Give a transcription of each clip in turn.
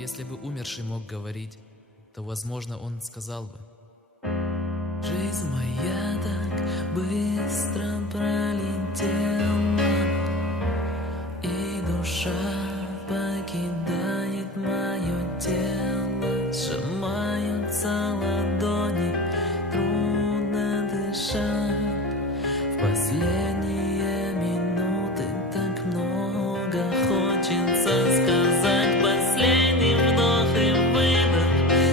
Если бы умерший мог говорить, то, возможно, он сказал бы: жизнь моя так быстро пролетела, и душа покидает мое тело. Сжимаются ладони, трудно дышать. В последние минуты так много хочется сказать. Последний вдох и выдох.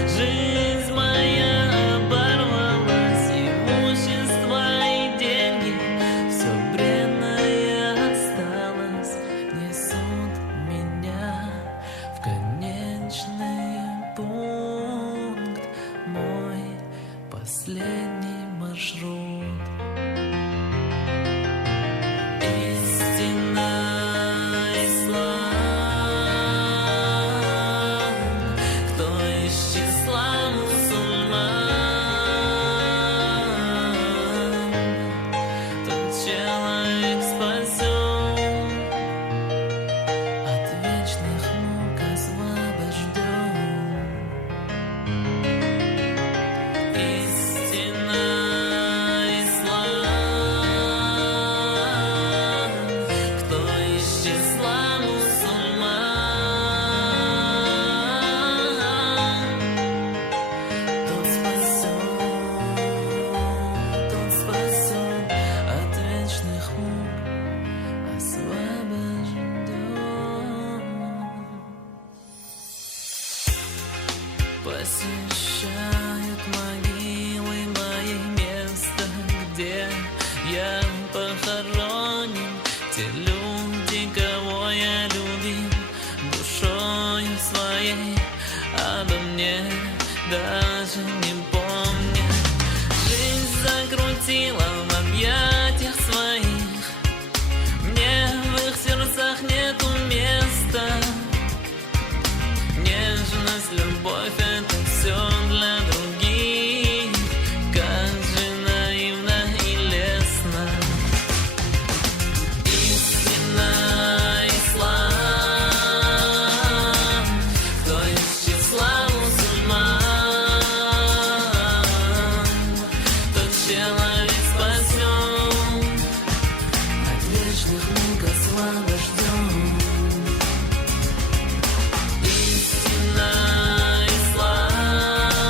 Жизнь моя оборвалась. Имущество и деньги, все бренное осталось. Несут меня в конечный пункт, мой последний маршрут. Истина ислам, кто из числа мусульман, тот человек спасен, от вечных мук освобожден. Истина ислам, кто из числа мусульман, тот спасен, от вечных мук освобожден. Посещают могилы мои места, где я похоронен. Те люди, кого я любил душою своей, обо мне даже не помнят. Жизнь закрутила в объятиях своих, мне в их сердцах нету места. Нежность, любовь — это все для других. Как же наивно и лестно. Истина ислам, кто из числа мусульман, тот человек спасен, от вечных мук освобожден. Истина ислам,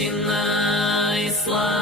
истина и слава.